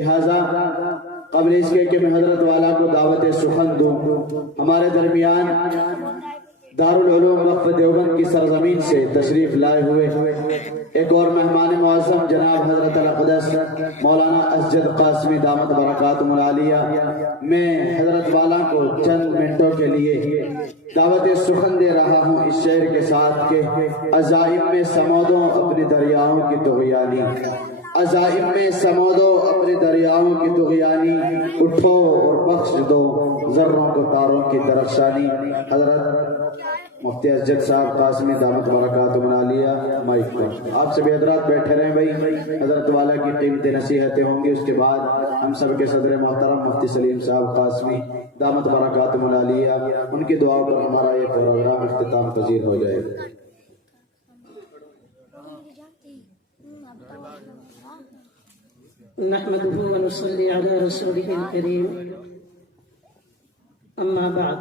لہذا قبل اس کے کہ میں حضرت والا کو دعوت سخن دوں، ہمارے درمیان دارالعلوم وقف دیوبند کی سرزمین سے تشریف لائے ہوئے ایک اور مہمان معظم جناب حضرت الاقدس مولانا اسجد قاسمی دامت برکاتہم العالیہ، میں حضرت والا کو چند منٹوں کے لیے دعوت سخن دے رہا ہوں اس شعر کے ساتھ کہ عزائم میں سمودوں اپنی دریاؤں کی طغیانی، عزائم میں سمودوں اپنی دریاؤں کی طغیانی، اٹھو اور بخش دو ذروں کو تاروں کی درخشانی۔ حضرت مفتی اسجد صاحب قاسمی دامت برکاتہم العالیہ مائک کو آپ سبھی حضرات بیٹھے رہیں بھائی، حضرت والا کی قیمتی نصیحتیں ہوں گی، اس کے بعد ہم سب کے صدر محترم مفتی سلیم صاحب قاسمی دامت برکاتہم العالیہ ان کی دعاؤں پر ہمارا یہ پروگرام اختتام پذیر ہو جائے گا۔ نحمده ونصلي على رسوله الكريم، أما بعد،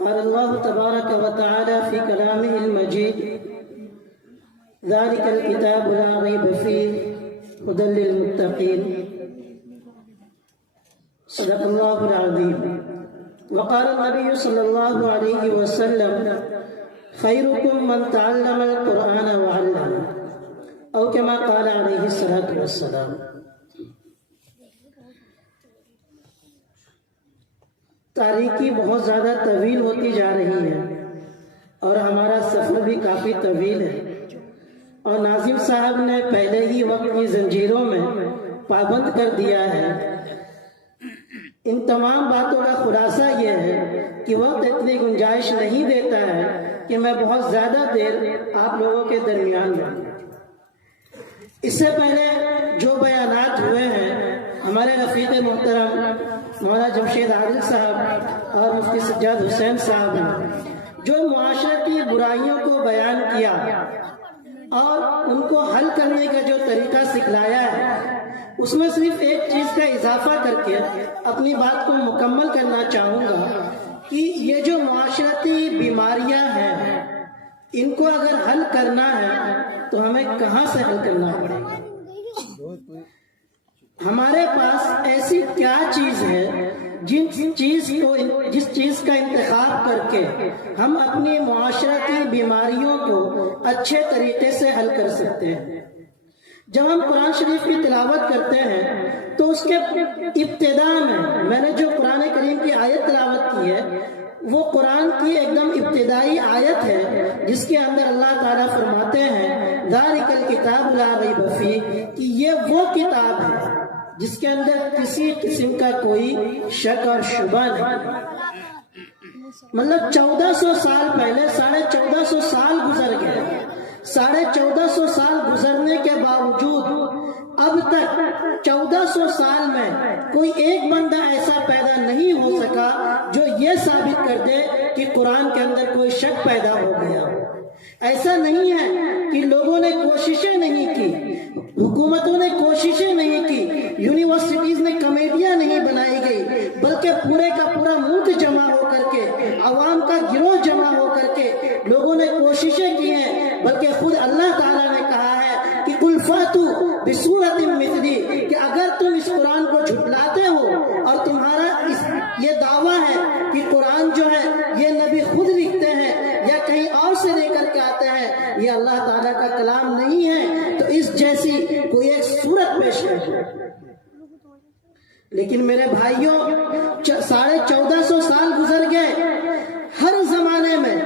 قال الله تبارك وتعالى في كلامه المجيد: ذلك الكتاب لا ريب فيه هدى للمتقين. صدق الله العظيم. وقال النبي صلى الله عليه وسلم: خيركم من تعلم القرآن وعلمه، او كما قال علیہ الصلوۃ والسلام۔ تاریخی بہت زیادہ طویل ہوتی جا رہی ہے اور ہمارا سفر بھی کافی طویل ہے، اور ناظم صاحب نے پہلے ہی وقت کی زنجیروں میں پابند کر دیا ہے۔ ان تمام باتوں کا خلاصہ یہ ہے کہ وقت اتنی گنجائش نہیں دیتا ہے کہ میں بہت زیادہ دیر آپ لوگوں کے درمیان رہوں۔ اس سے پہلے جو بیانات ہوئے ہیں ہمارے رفیق محترم مولانا جمشید عادل صاحب اور مفتی سجاد حسین صاحب نے جو معاشرتی برائیوں کو بیان کیا اور ان کو حل کرنے کا جو طریقہ سکھلایا ہے، اس میں صرف ایک چیز کا اضافہ کر کے اپنی بات کو مکمل کرنا چاہوں گا کہ یہ جو معاشرتی بیماریاں ہیں ان کو اگر حل کرنا ہے تو ہمیں کہاں سے حل کرنا پڑے گا؟ ہمارے پاس ایسی کیا چیز ہے جس چیز کا انتخاب کر کے ہم اپنی معاشرتی بیماریوں کو اچھے طریقے سے حل کر سکتے ہیں؟ جب ہم قرآن شریف کی تلاوت کرتے ہیں تو اس کے ابتدا میں نے جو قرآن کریم کی آیت تلاوت کی ہے وہ قرآن کی ایک دم ابتدائی آیت ہے، جس کے اندر اللہ تعالیٰ فرماتے ہیں ذالک الکتاب لا ریب فیہ، کہ یہ وہ کتاب ہے جس کے اندر کسی قسم کا کوئی شک اور شبہ نہیں۔ مطلب 1400 سال پہلے 1450 سال گزر گئے، 1450 سال گزرنے کے باوجود اب تک 1400 سال میں کوئی ایک بندہ ایسا پیدا نہیں ہو سکا جو یہ ثابت کر دے کہ قرآن کے اندر کوئی شک پیدا ہو گیا۔ ایسا نہیں ہے کہ لوگوں نے کوششیں نہیں کی، حکومتوں نے کوششیں نہیں کی، یونیورسٹیز نے کمیٹیاں نہیں بنائی گئی، بلکہ پورے کا پورا ملک جمع ہو کر کے، عوام کا گروہ جمع ہو کر کے لوگوں نے کوششیں کی ہیں، بلکہ خود اللہ تعالیٰ نے کہا ہے کہ قل فاتوا بسورۃ مثلی، کہ اگر تم اس قرآن کو جھٹلاتے ہو اور تمہارا یہ دعویٰ ہے کہ قرآن جو ہے یہ نبی خود لکھتے ہیں یا کہیں اور سے لے کر کے آتے ہیں، یہ اللہ تعالیٰ کا کلام نہیں ہے، تو اس جیسی کوئی ایک صورت پیش کرو۔ لیکن میرے بھائیوں 1450 سال گزر گئے، ہر زمانے میں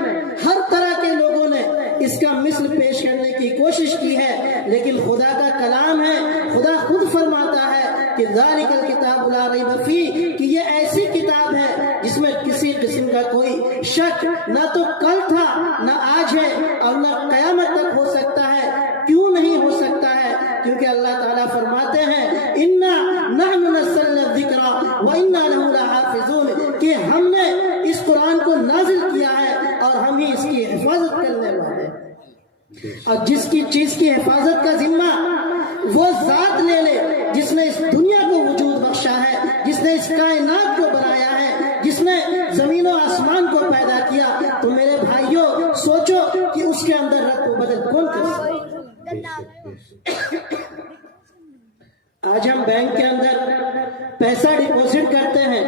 ہر طرح کے لوگوں نے اس کا مثل پیش کرنے کی کوشش کی ہے، لیکن خدا کا کلام ہے، خدا خود فرماتا ہے کہ ذالک الکتاب لا ریب فیہ، کہ یہ ایسی کتاب ہے جس میں کسی قسم کا کوئی شک نہ تو کل تھا نہ آج ہے اور نہ قیامت تک ہو سکتا ہے۔ کیوں نہیں ہو سکتا ہے؟ کیونکہ اللہ تعالیٰ فرماتے ہیں انا نحن نزلنا الذکر وانا لہ لحافظون، کہ ہم نے اس قرآن کو نازل کیا ہے اور ہم ہی اس کی حفاظت کرنے والے ہیں۔ اور جس کی چیز کی حفاظت کا ذمہ وہ ذات لے لے جس نے اس دنیا کو وجود بخشا ہے، جس نے اس کائنات کو بنایا ہے، جس نے زمین و آسمان کو پیدا کیا، تو میرے بھائیوں سوچو کہ اس کے اندر رد و بدل کون کر سکتا ہے؟ آج ہم بینک کے اندر پیسہ ڈپوزٹ کرتے ہیں،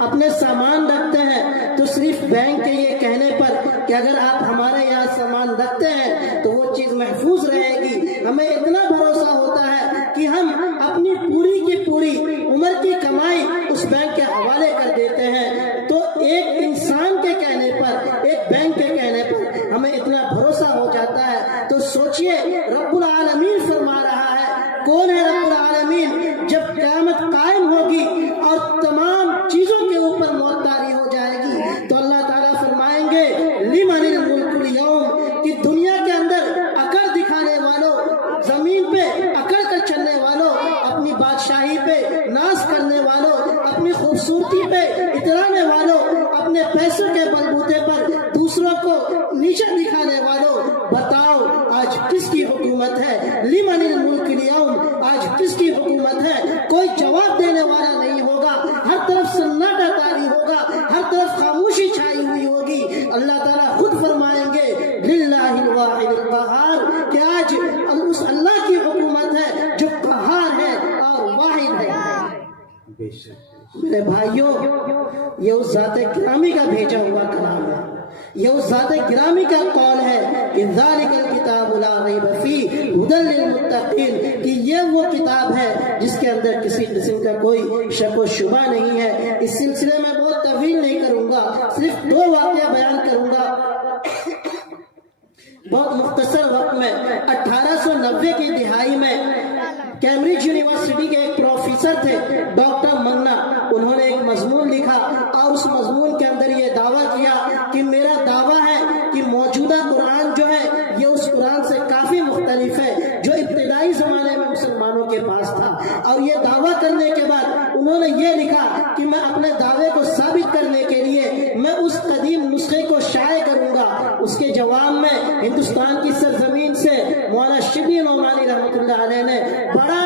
اپنے سامان رکھتے ہیں، تو صرف بینک کے یہ کہنے پر کہ اگر آپ ہمارے یہاں سامان رکھتے ہیں تو وہ چیز محفوظ رہے گی، ہمیں اتنا بھروسہ ہوتا ہے کہ ہم اپنی پوری کی پوری عمر کی کمائی اس بینک کے حوالے کر دیتے ہیں۔ تو ایک انسان کے کہنے پر، ایک بینک کے کہنے پر ہمیں اتنا بھروسہ ہو جاتا ہے، تو سوچئے رب العالمین فرما رہا ہے، کون ہے رب العالمین؟ جب قیامت قائم ہوگی اور تمام چیزوں کے اوپر موت طاری ہو جائے گی تو اللہ تعالیٰ فرمائیں گے لمن الملک اليوم، کہ دنیا کے اندر اکڑ دکھانے والوں، زمین پہ اکڑ کر چلنے والوں، اپنی بادشاہی پہ ناز کرنے والوں، اپنی خوبصورتی پہ اترانے والوں، اپنے پیسوں کے بلبوتے پر دوسروں کو نیچے دکھانے والوں، بتاؤ آج کس کی حکومت ہے؟ لمن الملک اليوم، آج کس کی حکومت ہے؟ کوئی جواب دینے والا نہیں ہوگا، ہر طرف سناٹا طاری ہوگا، ہر طرف خاموشی چھائی ہوئی ہوگی۔ اللہ تعالیٰ خود فرمائیں گے للہ الواحد القہار، کہ آج اس اللہ کی حکومت ہے جو قہار ہے اور واحد ہے۔ میرے بھائیوں، یہ اس ذات گرامی کا بھیجا ہوا کلام ہے، یہ اس ذات گرامی کا قول ہے کہ ذالک الکتاب لا ریب فیہ ھدی للمتقین، کہ یہ وہ کتاب ہے جس کے اندر کسی قسم کا کوئی شک و شبہ نہیں ہے۔ اس سلسلے میں بہت طویل نہیں کروں گا، صرف 2 واقعہ بیان کروں گا بہت مختصر وقت میں۔ 1890 کی دہائی میں کیمبرج یونیورسٹی کے ایک پروفیسر تھے ڈاکٹر منگنا، انہوں نے ایک مضمون لکھا اور اس مضمون کے اندر یہ دعویٰ کیا کہ میرا دعویٰ ہے کہ موجودہ قرآن جو ہے یہ اس قرآن سے کافی مختلف ہے جو ابتدائی زمانے میں مسلمانوں کے پاس تھا۔ اور یہ دعویٰ کرنے کے بعد انہوں نے یہ لکھا کہ میں اپنے دعوے کو ثابت کرنے کے لیے میں اس قدیم نسخے کو شائع کروں گا۔ اس کے جواب میں ہندوستان کی سرزمین سے مولانا شبلی نعمانی رحمۃ اللہ علیہ نے بڑا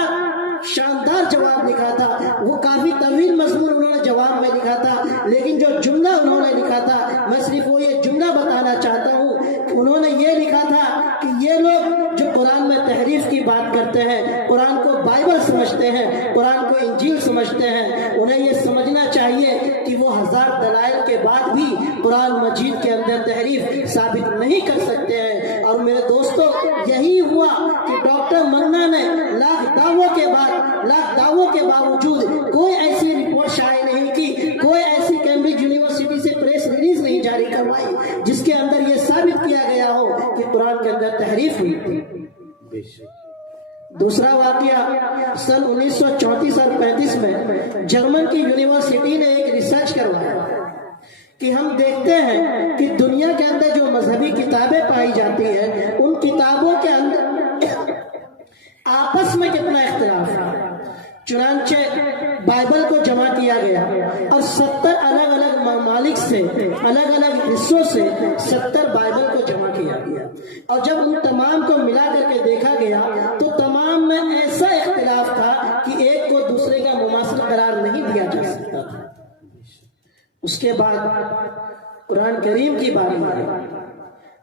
شاندار جواب لکھا تھا۔ وہ کافی طویل مضمون انہوں نے جواب میں لکھا تھا، لیکن جو جملہ انہوں نے لکھا تھا میں صرف وہ یہ جملہ بتانا چاہتا ہوں کہ انہوں نے یہ لکھا تھا کہ یہ لوگ جو قرآن میں تحریف کی بات کرتے ہیں، قرآن کو بائبل سمجھتے ہیں، قرآن کو انجیل سمجھتے ہیں، انہیں یہ سمجھنا چاہیے کہ وہ 1000 دلائل کے بعد بھی قرآن مجید کے اندر تحریف ثابت نہیں کر سکتے ہیں۔ اور میرے دوستو، یہی ہوا کہ ڈاکٹر منگنا نے لاکھ دعووں کے باوجود کوئی ایسی رپورٹ شائع نہیں کی، کوئی ایسی کیمبرج یونیورسٹی سے پریس ریلیز نہیں جاری کروائی جس کے اندر یہ ثابت کیا گیا ہو کہ قرآن کے اندر تحریف ہوئی تھی۔ دوسرا واقعہ سن 1934 اور 35 میں جرمن کی یونیورسٹی نے ایک ریسرچ کروایا کہ ہم دیکھتے ہیں کہ دنیا کے اندر جو مذہبی کتابیں پائی جاتی ہیں ان کتابوں کے اندر آپس میں کتنا اختلاف ہے۔ چنانچہ بائبل کو جمع کیا گیا اور 70 الگ الگ ممالک سے، الگ الگ حصوں سے 70 بائبل کو جمع کیا گیا، اور جب ان تمام کو ملا کر کے دیکھا گیا تو تمام میں ایسا اختلاف تھا کہ ایک کو دوسرے کا مماثل قرار نہیں دیا جا سکتا تھا۔ اس کے بعد قرآن کریم کی باری آئی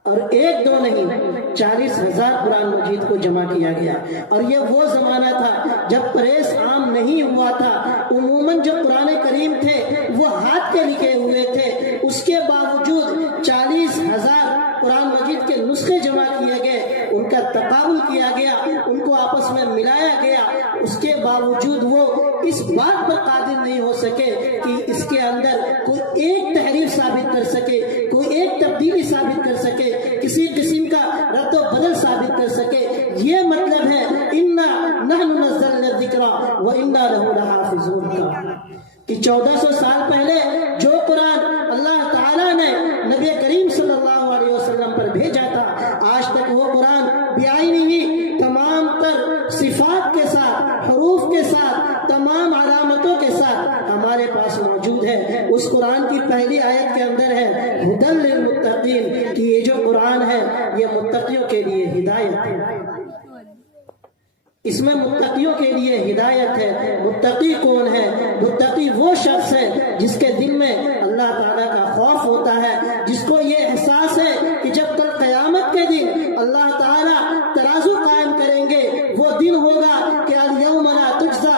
اور 1-2 نہیں 40,000 قرآن مجید کو جمع کیا گیا۔ اور یہ وہ زمانہ تھا جب پریس عام نہیں ہوا تھا، عموماً جو قرآن کریم تھے وہ ہاتھ کے لکھے ہوئے تھے، اس کے باوجود 40,000 قرآن مجید کے نسخے جمع کیے گئے، ان کا تقابل کیا گیا، ان کو آپس میں ملایا گیا، اس کے باوجود وہ اس بات پر قادر نہیں ہو سکے کہ اس کے اندر کوئی ایک تحریف ثابت کر سکے، کوئی ایک تبدیلی ثابت کر سکے، کسی قسم کا رد و بدل ثابت کر سکے۔ یہ مطلب ہے اِنَّا نَحْنُ نَزَّلْنَا الذِّكْرَ وَإِنَّا لَهُ لَحَافِظُونَ کا، کہ 1400 سال پہلے جو قرآن اللہ تعالیٰ نے نبی کریم صلی اللہ علیہ وسلم پر بھیجا تھا، آج تک وہ قرآن بیائی نہیں، تمام تر صفات کے ساتھ، حروف کے ساتھ، تمام علامتوں کے ساتھ ہمارے پاس موجود ہے۔ اس قرآن کی پہلی آیت کے اندر ہے ھدی للمتقین، کہ یہ جو قرآن ہے یہ متقیوں کے لیے ہدایت ہے، اس میں متقیوں کے لیے ہدایت ہے۔ متقی کون ہے؟ متقی وہ شخص ہے جس کے دل میں اللہ تعالیٰ کا خوف ہوتا ہے، جس کو یہ احساس ہے کہ جب کل قیامت کے دن اللہ تعالیٰ ترازو قائم کریں گے، وہ دن ہوگا کہ الیوم لا تجزا